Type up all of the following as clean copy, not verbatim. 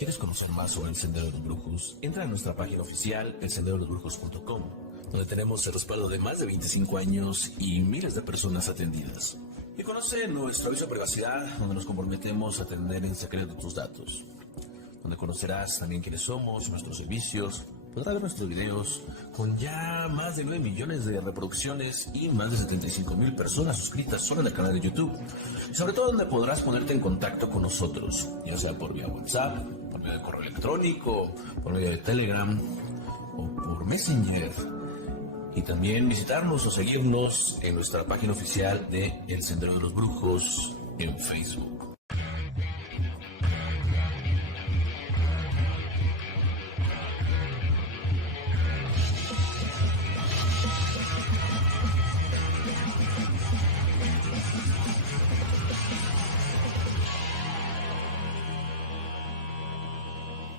¿Quieres conocer más sobre el Sendero de los Brujos? Entra a nuestra página oficial, elsenderodolosbrujos.com, donde tenemos el respaldo de más de 25 años y miles de personas atendidas. Y conoce nuestro aviso de privacidad, donde nos comprometemos a atender en secreto tus datos. Donde conocerás también quiénes somos, nuestros servicios, podrás ver nuestros videos con ya más de 9 millones de reproducciones y más de 75,000 personas suscritas solo en el canal de YouTube. Y sobre todo donde podrás ponerte en contacto con nosotros, ya sea por vía WhatsApp, por medio de correo electrónico, por medio de Telegram o por Messenger. Y también visitarnos o seguirnos en nuestra página oficial de El Sendero de los Brujos en Facebook.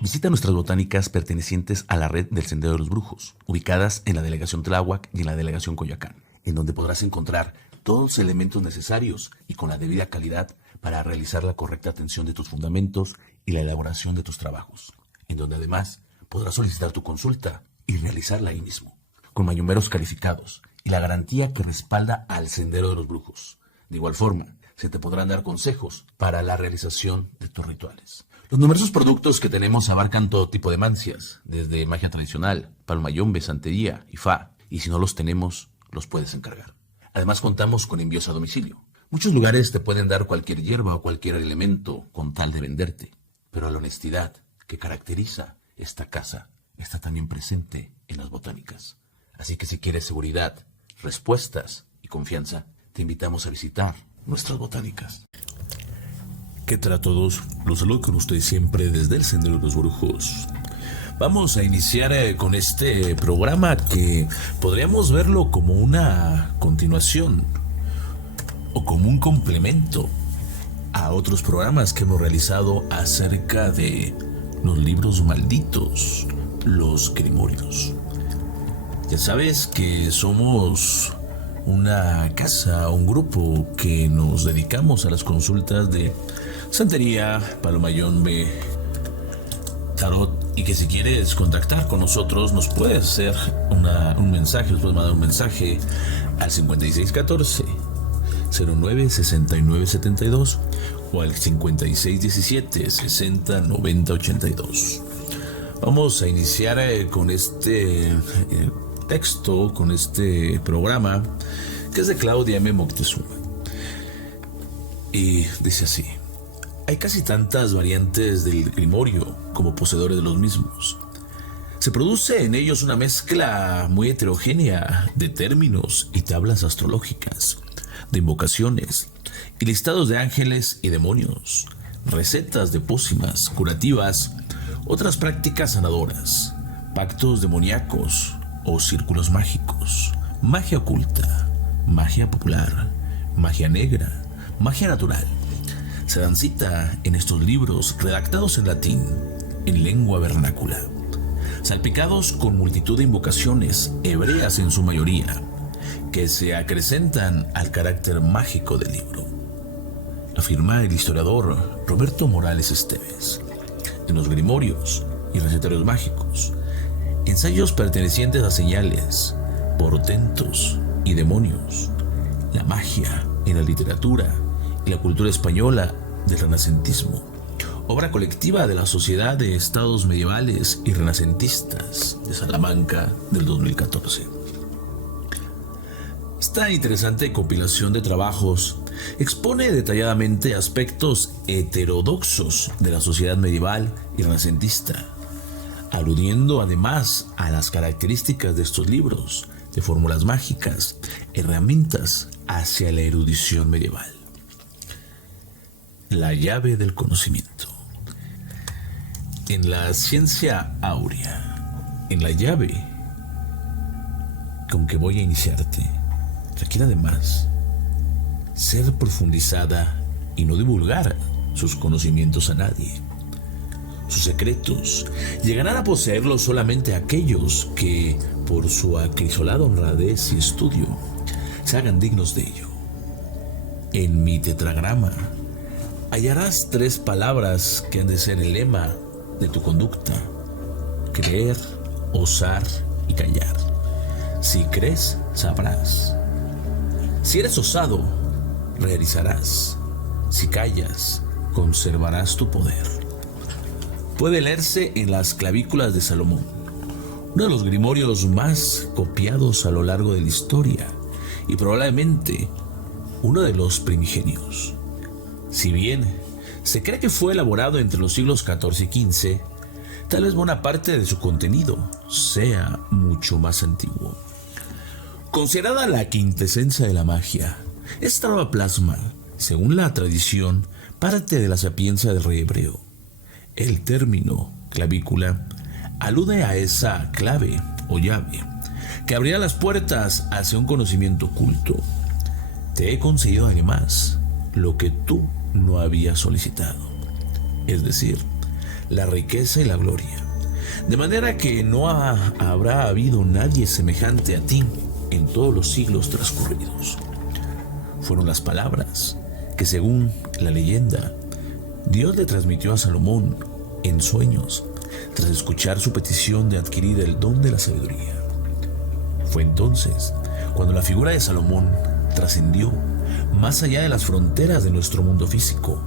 Visita nuestras botánicas pertenecientes a la red del Sendero de los Brujos, ubicadas en la delegación Tláhuac y en la delegación Coyoacán, en donde podrás encontrar todos los elementos necesarios y con la debida calidad para realizar la correcta atención de tus fundamentos y la elaboración de tus trabajos, en donde además podrás solicitar tu consulta y realizarla ahí mismo, con mayumberos calificados y la garantía que respalda al Sendero de los Brujos. De igual forma, se te podrán dar consejos para la realización de tus rituales. Los numerosos productos que tenemos abarcan todo tipo de mancias, desde magia tradicional, palmayombe, santería y fa, y si no los tenemos, los puedes encargar. Además contamos con envíos a domicilio. Muchos lugares te pueden dar cualquier hierba o cualquier elemento con tal de venderte, pero la honestidad que caracteriza esta casa está también presente en las botánicas. Así que si quieres seguridad, respuestas y confianza, te invitamos a visitar nuestras botánicas. ¿Qué tal a todos? Los saludo con ustedes siempre desde el Sendero de los Brujos. Vamos a iniciar con este programa que podríamos verlo como una continuación o como un complemento a otros programas que hemos realizado acerca de los libros malditos, los grimorios. Ya sabes que somos una casa, un grupo que nos dedicamos a las consultas de santería, palmayombe, tarot, y que si quieres contactar con nosotros nos puedes hacer un mensaje, nos puedes mandar un mensaje al 5614 09 69 72 o al 5617 60 90 82. Vamos a iniciar con este texto, con este programa que es de Claudia M. Moctezuma, y dice así: hay casi tantas variantes del grimorio como poseedores de los mismos. Se produce en ellos una mezcla muy heterogénea de términos y tablas astrológicas, de invocaciones y listados de ángeles y demonios, recetas de pócimas curativas, otras prácticas sanadoras, pactos demoníacos o círculos mágicos, magia oculta, magia popular, magia negra, magia natural. Se dan cita en estos libros redactados en latín, en lengua vernácula, salpicados con multitud de invocaciones hebreas en su mayoría, que se acrecentan al carácter mágico del libro, afirma el historiador Roberto Morales Esteves. En los grimorios y recetarios mágicos, ensayos pertenecientes a señales, portentos y demonios, la magia en la literatura y la cultura española del renacentismo, obra colectiva de la Sociedad de Estados Medievales y Renacentistas de Salamanca del 2014. Esta interesante compilación de trabajos expone detalladamente aspectos heterodoxos de la sociedad medieval y renacentista, aludiendo además a las características de estos libros, de fórmulas mágicas, herramientas hacia la erudición medieval. La llave del conocimiento. En la ciencia áurea, en la llave con que voy a iniciarte, requiere además ser profundizada y no divulgar sus conocimientos a nadie. Sus secretos llegarán a poseerlos solamente aquellos que, por su acrisolada honradez y estudio, se hagan dignos de ello. En mi tetragrama hallarás 3 palabras que han de ser el lema de tu conducta: creer, osar y callar. Si crees, sabrás. Si eres osado, realizarás. Si callas, conservarás tu poder. Puede leerse en las clavículas de Salomón, uno de los grimorios más copiados a lo largo de la historia y probablemente uno de los primigenios. Si bien se cree que fue elaborado entre los siglos XIV y XV, tal vez buena parte de su contenido sea mucho más antiguo. Considerada la quintesencia de la magia, esta obra plasma, según la tradición, parte de la sapiencia del rey hebreo. El término clavícula alude a esa clave o llave que abrirá las puertas hacia un conocimiento oculto. Te he concedido además lo que tú no habías solicitado, es decir, la riqueza y la gloria, de manera que no habrá habido nadie semejante a ti en todos los siglos transcurridos. Fueron las palabras que, según la leyenda, Dios le transmitió a Salomón en sueños tras escuchar su petición de adquirir el don de la sabiduría. Fue entonces cuando la figura de Salomón trascendió más allá de las fronteras de nuestro mundo físico,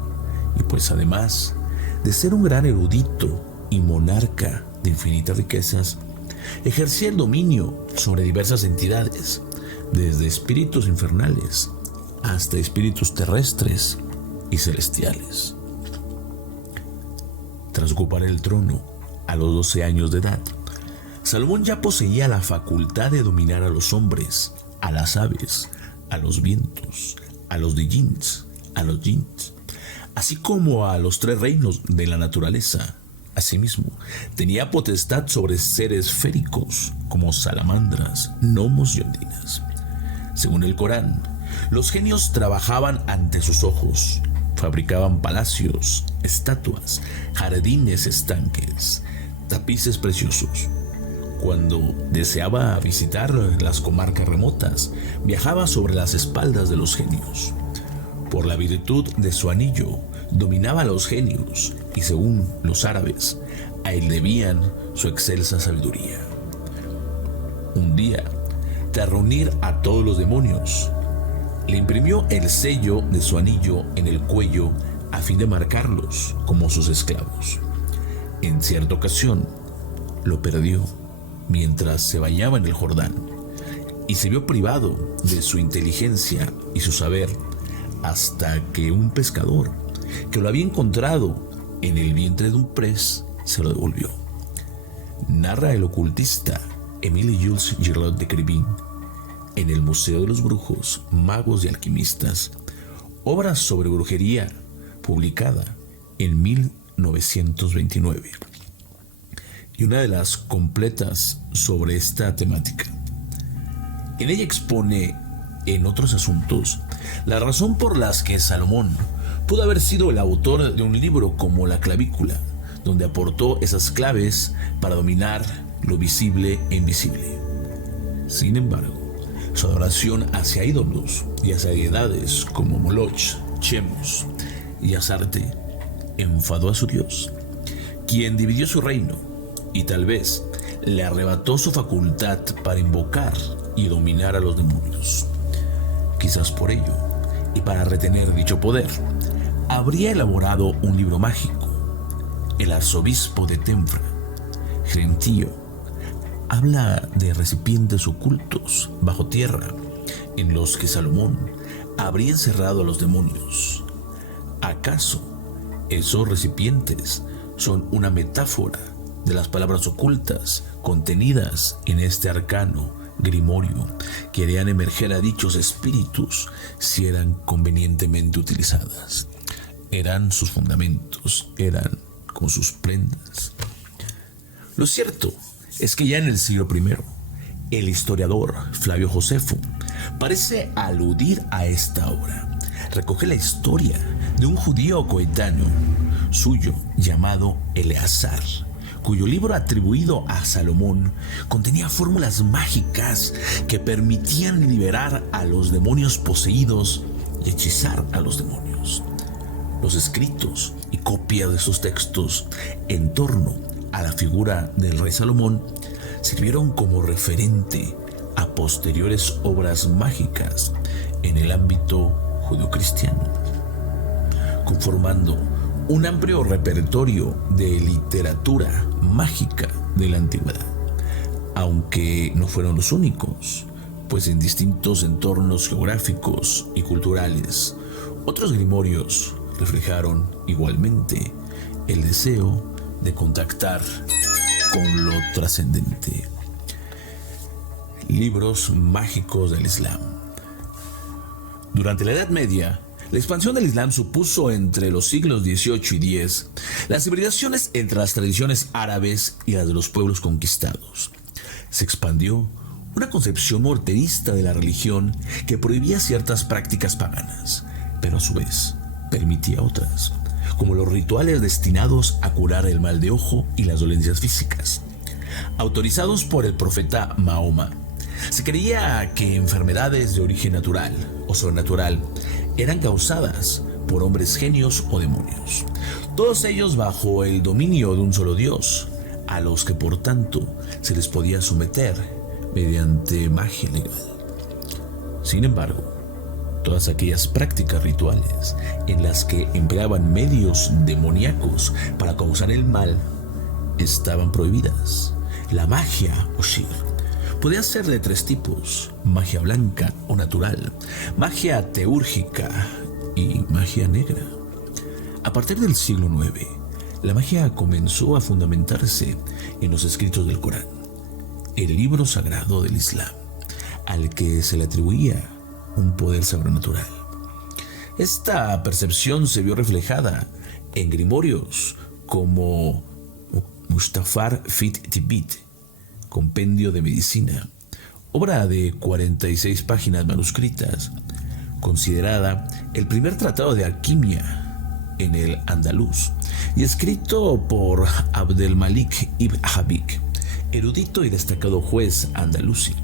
y pues además de ser un gran erudito y monarca de infinitas riquezas, ejercía el dominio sobre diversas entidades, desde espíritus infernales hasta espíritus terrestres y celestiales. Tras ocupar el trono a los 12 años de edad, Salomón ya poseía la facultad de dominar a los hombres, a las aves, a los vientos, a los jinns, así como a los 3 reinos de la naturaleza. Asimismo, tenía potestad sobre seres féricos como salamandras, gnomos y ondinas. Según el Corán, los genios trabajaban ante sus ojos, fabricaban palacios, estatuas, jardines, estanques, tapices preciosos. Cuando deseaba visitar las comarcas remotas, viajaba sobre las espaldas de los genios. Por la virtud de su anillo, dominaba a los genios y, según los árabes, a él debían su excelsa sabiduría. Un día, tras reunir a todos los demonios, le imprimió el sello de su anillo en el cuello a fin de marcarlos como sus esclavos. En cierta ocasión, lo perdió mientras se bañaba en el Jordán y se vio privado de su inteligencia y su saber hasta que un pescador que lo había encontrado en el vientre de un pez se lo devolvió. Narra el ocultista Émile Jules Giraud de Crespin en el Museo de los Brujos, Magos y Alquimistas, obra sobre brujería publicada en 1929, y una de las completas sobre esta temática. En ella expone, en otros asuntos, la razón por las que Salomón pudo haber sido el autor de un libro como La Clavícula, donde aportó esas claves para dominar lo visible e invisible. Sin embargo, su adoración hacia ídolos y hacia deidades como Moloch, Chemos y Asarte enfadó a su Dios, quien dividió su reino y tal vez le arrebató su facultad para invocar y dominar a los demonios. Quizás por ello, y para retener dicho poder, habría elaborado un libro mágico. El arzobispo de Tenfra, Gentillo, habla de recipientes ocultos bajo tierra en los que Salomón habría encerrado a los demonios. ¿Acaso esos recipientes son una metáfora de las palabras ocultas contenidas en este arcano grimorio que harían emerger a dichos espíritus si eran convenientemente utilizadas? Eran sus fundamentos, eran como sus prendas. Lo cierto es que ya en el siglo I, el historiador Flavio Josefo parece aludir a esta obra. Recoge la historia de un judío coetáneo suyo llamado Eleazar, cuyo libro atribuido a Salomón contenía fórmulas mágicas que permitían liberar a los demonios poseídos y hechizar a los demonios. Los escritos y copias de esos textos en torno a la figura del rey Salomón sirvieron como referente a posteriores obras mágicas en el ámbito judeocristiano, conformando un amplio repertorio de literatura mágica de la antigüedad, aunque no fueron los únicos, pues en distintos entornos geográficos y culturales, otros grimorios reflejaron igualmente el deseo de contactar con lo trascendente. Libros mágicos del Islam. Durante la Edad Media, la expansión del Islam supuso entre los siglos XVIII y X las hibridaciones entre las tradiciones árabes y las de los pueblos conquistados. Se expandió una concepción morterista de la religión que prohibía ciertas prácticas paganas, pero a su vez permitía otras, como los rituales destinados a curar el mal de ojo y las dolencias físicas. Autorizados por el profeta Mahoma, se creía que enfermedades de origen natural o sobrenatural eran causadas por hombres genios o demonios, todos ellos bajo el dominio de un solo Dios, a los que por tanto se les podía someter mediante magia legal. Sin embargo, todas aquellas prácticas rituales en las que empleaban medios demoníacos para causar el mal estaban prohibidas. La magia o shir podía ser de tres tipos: magia blanca o natural, magia teúrgica y magia negra. A partir del siglo IX, la magia comenzó a fundamentarse en los escritos del Corán, el libro sagrado del Islam, al que se le atribuía un poder sobrenatural. Esta percepción se vio reflejada en grimorios como Mustafar Fit Tibit, Compendio de Medicina, obra de 46 páginas manuscritas, considerada el primer tratado de alquimia en el andaluz y escrito por Abdelmalik ibn Habib, erudito y destacado juez andalusí.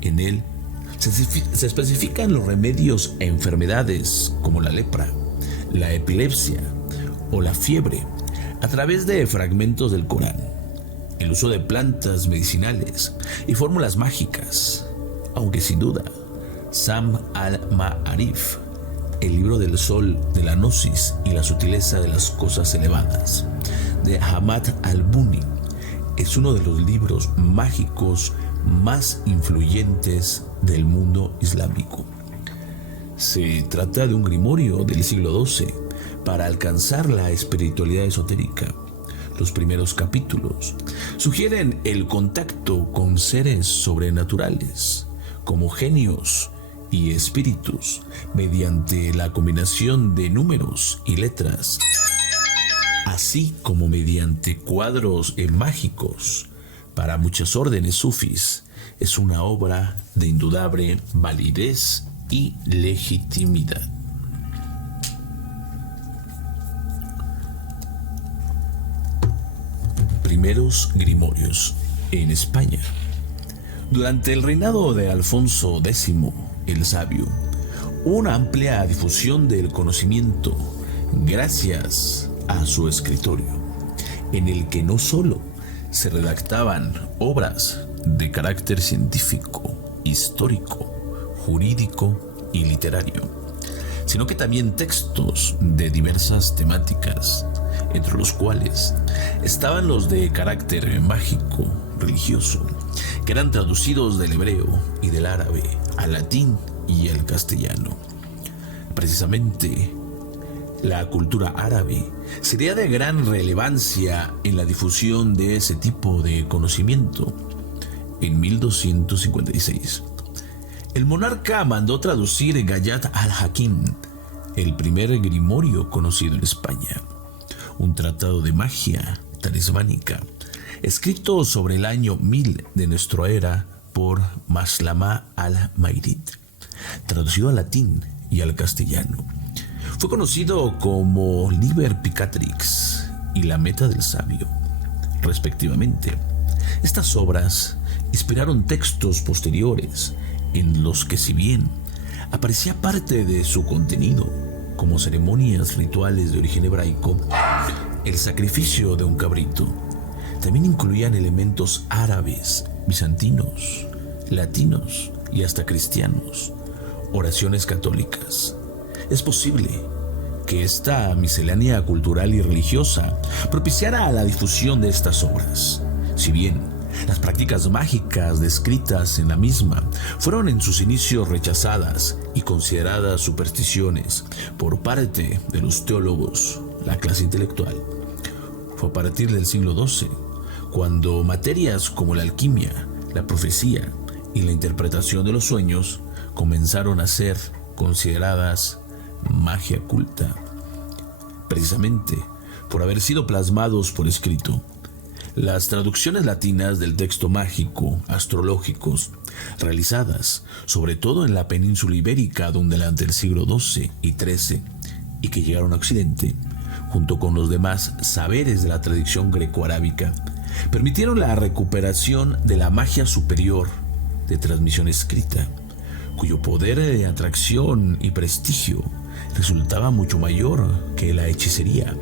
En él se especifican los remedios a enfermedades como la lepra, la epilepsia o la fiebre a través de fragmentos del Corán, el uso de plantas medicinales y fórmulas mágicas, aunque sin duda Sam al-Ma'arif, el libro del sol, de la gnosis y la sutileza de las cosas elevadas, de Ahmad al-Buni, es uno de los libros mágicos más influyentes del mundo islámico. Se trata de un grimorio del siglo XII para alcanzar la espiritualidad esotérica. Los primeros capítulos sugieren el contacto con seres sobrenaturales, como genios y espíritus, mediante la combinación de números y letras, así como mediante cuadros mágicos. Para muchas órdenes sufís es una obra de indudable validez y legitimidad. Primeros grimorios en España. Durante el reinado de Alfonso X el Sabio, hubo una amplia difusión del conocimiento gracias a su escritorio, en el que no solo se redactaban obras de carácter científico, histórico, jurídico y literario, sino que también textos de diversas temáticas, entre los cuales estaban los de carácter mágico, religioso, que eran traducidos del hebreo y del árabe al latín y al castellano. Precisamente, la cultura árabe sería de gran relevancia en la difusión de ese tipo de conocimiento. En 1256, el monarca mandó traducir Gayat al-Hakim, el primer grimorio conocido en España, un tratado de magia talismánica, escrito sobre el año 1000 de nuestra era por Maslama al-Mayrid, traducido al latín y al castellano. Fue conocido como Liber Picatrix y La Meta del Sabio, respectivamente. Estas obras inspiraron textos posteriores en los que, si bien aparecía parte de su contenido, como ceremonias rituales de origen hebraico, el sacrificio de un cabrito. También incluían elementos árabes, bizantinos, latinos y hasta cristianos, oraciones católicas. Es posible que esta miscelánea cultural y religiosa propiciara la difusión de estas obras. Si bien las prácticas mágicas descritas en la misma fueron en sus inicios rechazadas y consideradas supersticiones por parte de los teólogos, la clase intelectual, fue a partir del siglo XII cuando materias como la alquimia, la profecía y la interpretación de los sueños comenzaron a ser consideradas magia culta, precisamente por haber sido plasmados por escrito. Las traducciones latinas del texto mágico, astrológicos, realizadas sobre todo en la península ibérica durante el siglo XII y XIII, y que llegaron a Occidente, junto con los demás saberes de la tradición greco-arábica, permitieron la recuperación de la magia superior de transmisión escrita, cuyo poder de atracción y prestigio resultaba mucho mayor que la hechicería,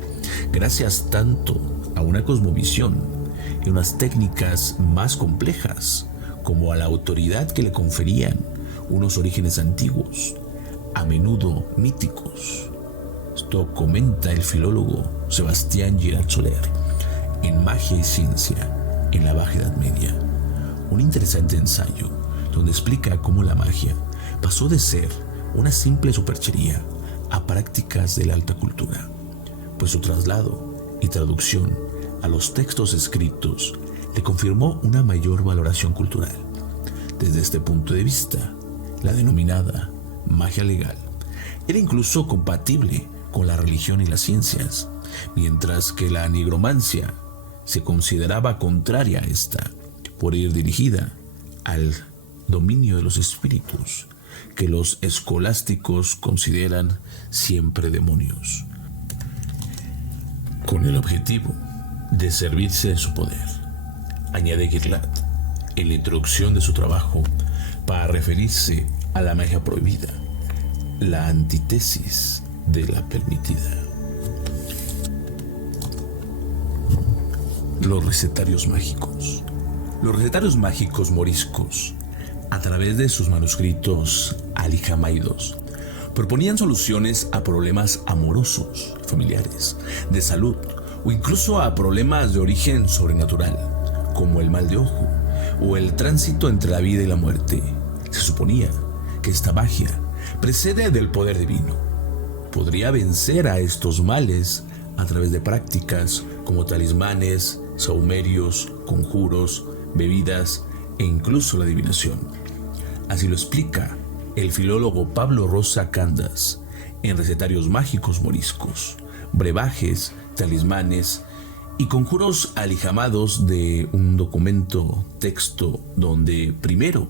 gracias tanto a una cosmovisión y unas técnicas más complejas, como a la autoridad que le conferían unos orígenes antiguos, a menudo míticos. Esto comenta el filólogo Sebastián Girard Soler en Magia y Ciencia en la Baja Edad Media, un interesante ensayo donde explica cómo la magia pasó de ser una simple superchería a prácticas de la alta cultura, pues su traslado y traducción a los textos escritos le confirmó una mayor valoración cultural. Desde este punto de vista, la denominada magia legal era incluso compatible con la religión y las ciencias, mientras que la nigromancia se consideraba contraria a esta, por ir dirigida al dominio de los espíritus, que los escolásticos consideran siempre demonios, con el objetivo de servirse de su poder. Añade Girard en la introducción de su trabajo para referirse a la magia prohibida, la antítesis de la permitida. Los recetarios mágicos. Los recetarios mágicos moriscos, a través de sus manuscritos alijamaidos, proponían soluciones a problemas amorosos, familiares, de salud o incluso a problemas de origen sobrenatural, como el mal de ojo o el tránsito entre la vida y la muerte. Se suponía que esta magia precede del poder divino. Podría vencer a estos males a través de prácticas como talismanes, sahumerios, conjuros, bebidas e incluso la adivinación. Así lo explica el filólogo Pablo Rosa Candas en Recetarios Mágicos Moriscos, brebajes, talismanes y conjuros alijamados, de un documento texto donde primero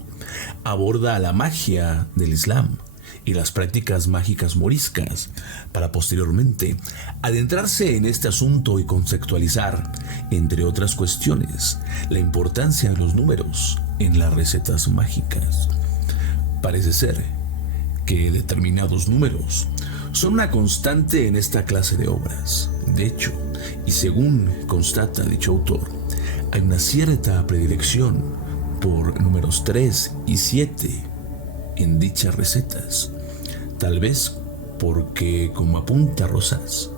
aborda la magia del Islam y las prácticas mágicas moriscas, para posteriormente adentrarse en este asunto y conceptualizar, entre otras cuestiones, la importancia de los números en las recetas mágicas. Parece ser que determinados números son una constante en esta clase de obras. De hecho, y según constata dicho autor, hay una cierta predilección por números 3 y 7 en dichas recetas, tal vez porque, como apunta Rosas,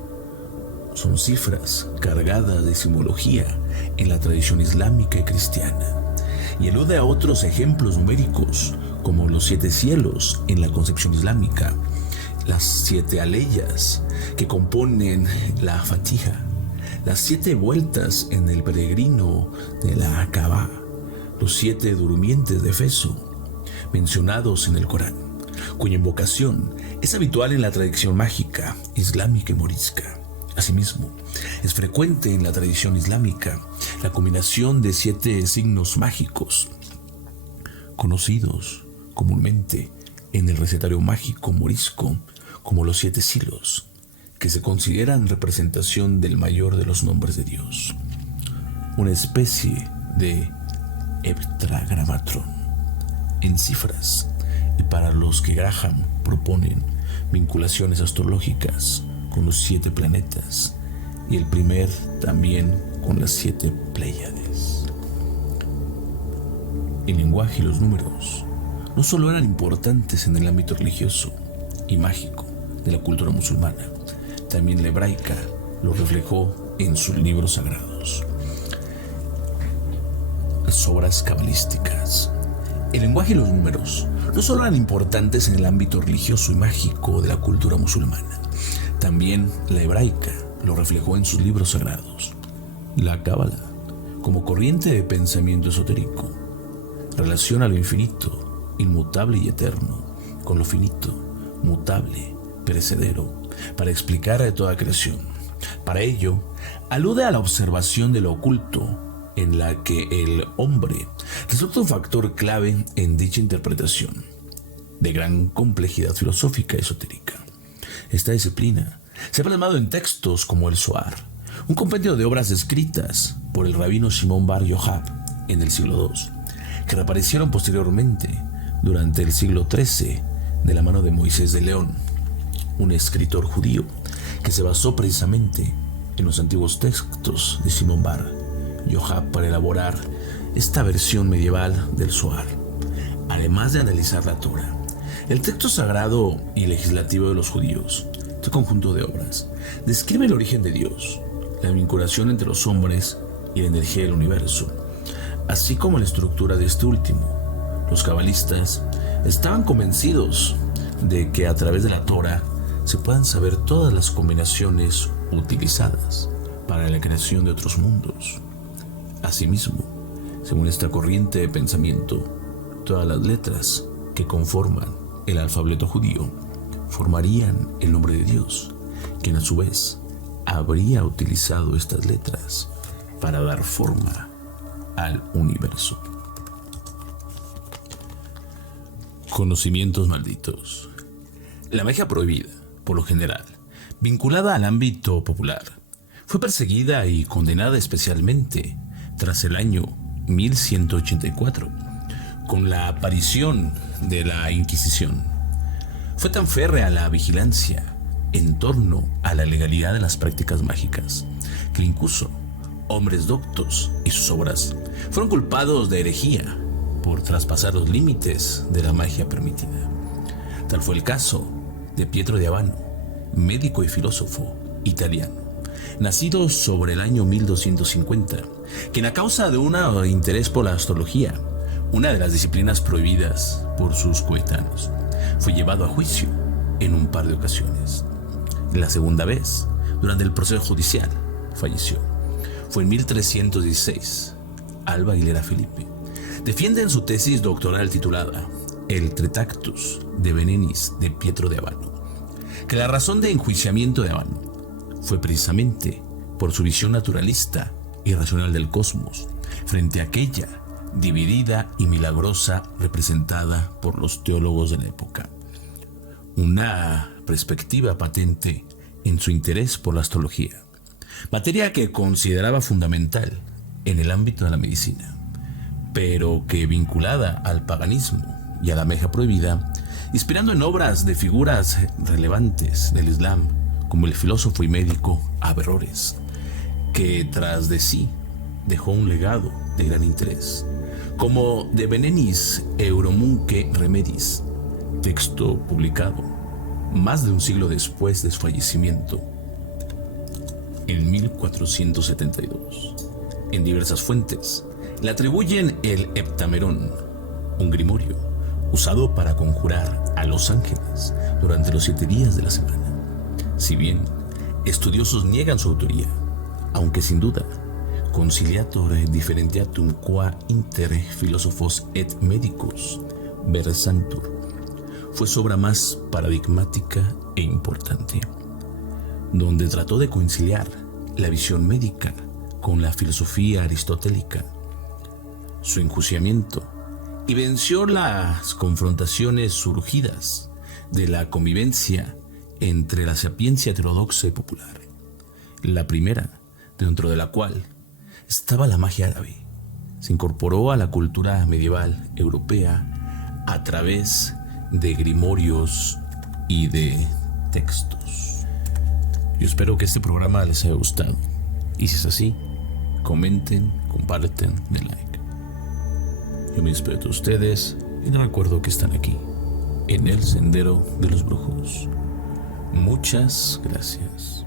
son cifras cargadas de simbología en la tradición islámica y cristiana, y alude a otros ejemplos numéricos como los 7 cielos en la concepción islámica, las 7 aleyas que componen la Fatiha, las 7 vueltas en el peregrino de la Kaaba, los 7 durmientes de Efeso mencionados en el Corán, cuya invocación es habitual en la tradición mágica islámica y morisca. Asimismo, es frecuente en la tradición islámica la combinación de 7 signos mágicos, conocidos comúnmente en el recetario mágico morisco como los 7 silos, que se consideran representación del mayor de los nombres de Dios, una especie de heptagramatron en cifras, y para los que Graham proponen vinculaciones astrológicas con los 7 planetas y el primer también con las 7 Pléyades. El lenguaje y los números no solo eran importantes en el ámbito religioso y mágico de la cultura musulmana, también la hebraica lo reflejó en sus libros sagrados. Las obras cabalísticas. El lenguaje y los números no solo eran importantes en el ámbito religioso y mágico de la cultura musulmana, también la hebraica lo reflejó en sus libros sagrados. La cábala, como corriente de pensamiento esotérico, relaciona lo infinito, inmutable y eterno, con lo finito, mutable, perecedero, para explicar a toda creación. Para ello, alude a la observación de lo oculto, en la que el hombre resulta un factor clave en dicha interpretación, de gran complejidad filosófica y esotérica. Esta disciplina se ha plasmado en textos como el Zohar, un compendio de obras escritas por el rabino Shimon Bar Yochai en el siglo II, que reaparecieron posteriormente durante el siglo XIII de la mano de Moisés de León, un escritor judío que se basó precisamente en los antiguos textos de Shimon Bar Yochai para elaborar esta versión medieval del Zohar. Además de analizar la Torá, el texto sagrado y legislativo de los judíos, este conjunto de obras describe el origen de Dios, la vinculación entre los hombres y la energía del universo, así como la estructura de este último. Los cabalistas estaban convencidos de que a través de la Torá se puedan saber todas las combinaciones utilizadas para la creación de otros mundos. Asimismo, según esta corriente de pensamiento, todas las letras que conforman el alfabeto judío formarían el nombre de Dios, quien a su vez habría utilizado estas letras para dar forma al universo. Conocimientos malditos. La magia prohibida, por lo general, vinculada al ámbito popular, fue perseguida y condenada especialmente tras el año 1184, con la aparición de la Inquisición. Fue tan férrea la vigilancia en torno a la legalidad de las prácticas mágicas, que incluso hombres doctos y sus obras fueron culpados de herejía por traspasar los límites de la magia permitida. Tal fue el caso de Pietro de Abano, médico y filósofo italiano, nacido sobre el año 1250, quien a causa de un interés por la astrología, una de las disciplinas prohibidas por sus coetáneos, fue llevado a juicio en un par de ocasiones. La segunda vez, durante el proceso judicial, falleció. Fue en 1316. Alba Aguilera Felipe defiende en su tesis doctoral titulada El Tritactus de Venenis de Pietro de Abano que la razón de enjuiciamiento de Abano fue precisamente por su visión naturalista y racional del cosmos frente a aquella dividida y milagrosa representada por los teólogos de la época. Una perspectiva patente en su interés por la astrología, materia que consideraba fundamental en el ámbito de la medicina, pero que vinculada al paganismo y a la magia prohibida, inspirando en obras de figuras relevantes del Islam, como el filósofo y médico Averroes, que tras de sí dejó un legado de gran interés, como De Venenis Euromunque Remedis, texto publicado más de un siglo después de su fallecimiento, en 1472. En diversas fuentes le atribuyen el Heptamerón, un grimorio usado para conjurar a los ángeles durante los 7 días de la semana. Si bien estudiosos niegan su autoría, aunque sin duda conciliator differentiatum qua inter philosophos et medicus versantur fue su obra más paradigmática e importante, donde trató de conciliar la visión médica con la filosofía aristotélica, su enjuiciamiento, y venció las confrontaciones surgidas de la convivencia entre la sapiencia heterodoxa y popular. La primera, dentro de la cual estaba la magia árabe, se incorporó a la cultura medieval europea a través de grimorios y de textos. Yo espero que este programa les haya gustado. Y si es así, comenten, comparten, den like. Yo me despido de ustedes y les recuerdo que están aquí, en el Sendero de los Brujos. Muchas gracias.